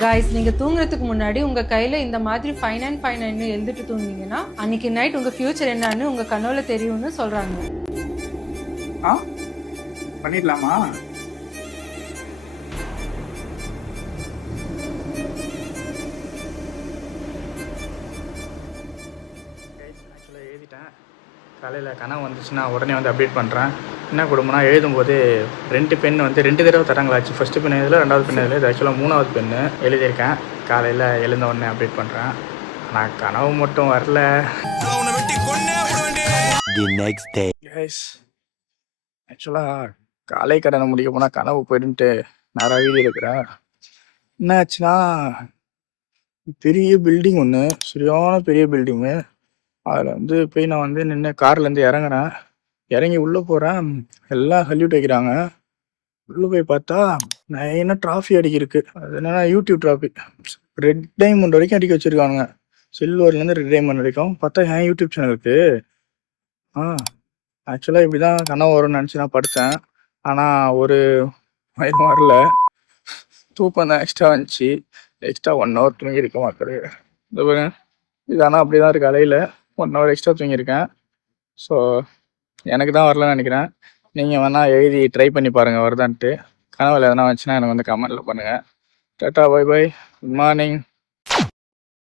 Guys, நீங்க தூங்குறதுக்கு முன்னாடி உங்க கையில இந்த மாதிரி 5959 எழுதிட்டு தூங்குனீங்கன்னா அன்னைக்கு நைட் உங்க ஃபியூச்சர் என்னன்னு உங்க கனவுல தெரியும்னு சொல்றாங்க. ஆ பண்ணிடலாமா? ஆக்சுவலாக எழுதிட்டேன். காலையில் கனவு வந்துச்சுன்னா உடனே வந்து அப்டேட் பண்ணுறேன். என்ன கொடுமைனா எழுதும்போது 2 பென் வந்து 2 தடவை தராங்களாச்சு. ஃபஸ்ட்டு பென் இதில், 2வது பென் இதில். இது ஆக்சுவலாக 3வது பென்னு எழுதியிருக்கேன். காலையில் எழுந்த உடனே அப்டேட் பண்ணுறேன். ஆனால் கனவு மட்டும் வரல. கைஸ், ஆக்சுவலாக காலை கடனை முடிக்க போனால் கனவு போயிடுன்ட்டு நேராக வீடியோ எடுக்கிறேன். என்ன ஆச்சுன்னா, பெரிய பில்டிங் ஒன்று, சரியான பெரிய பில்டிங்கு. அதில் வந்து போய் நான் வந்து நின்று கார்லேருந்து இறங்குறேன். இறங்கி உள்ளே போகிறேன். எல்லாம் சல்யூட் வைக்கிறாங்க. உள்ளே போய் பார்த்தா என்ன ட்ராஃபி அடிக்கிருக்கு. அது என்னன்னா யூடியூப் ட்ராஃபி. ரெட் டைமண்ட் வரைக்கும் அடிக்க வச்சுருக்கானுங்க. சில்வர்லேருந்து ரெட் டைமண்ட் வரைக்கும். பார்த்தா என் யூடியூப் சேனலுக்கு. ஆக்சுவலாக இப்படி தான் கனவு வரும்னு நினச்சி நான் படுத்தேன். ஆனால் ஒரு மயிலும் வரல. தூக்கம் தான் எக்ஸ்ட்ரா வந்துச்சு. எக்ஸ்ட்ரா 1 ஹவர் தூங்கியிருக்க மாட்டேது. இது பாருங்க, இது ஆனால் அப்படி தான் இருக்குது. அலையில் 1 ஹவர் எக்ஸ்ட்ரா தூங்கியிருக்கேன். ஸோ எனக்கு தான் வரலன்னு நினைக்கிறேன். நீங்கள் வேணால் எழுதி ட்ரை பண்ணி பாருங்கள் வருதான்ட்டு. கனவுல எதனா வந்துச்சுன்னா எனக்கு வந்து கமெண்ட்டில் பண்ணுங்கள். டாட்டா, பை பை, குட் மார்னிங்.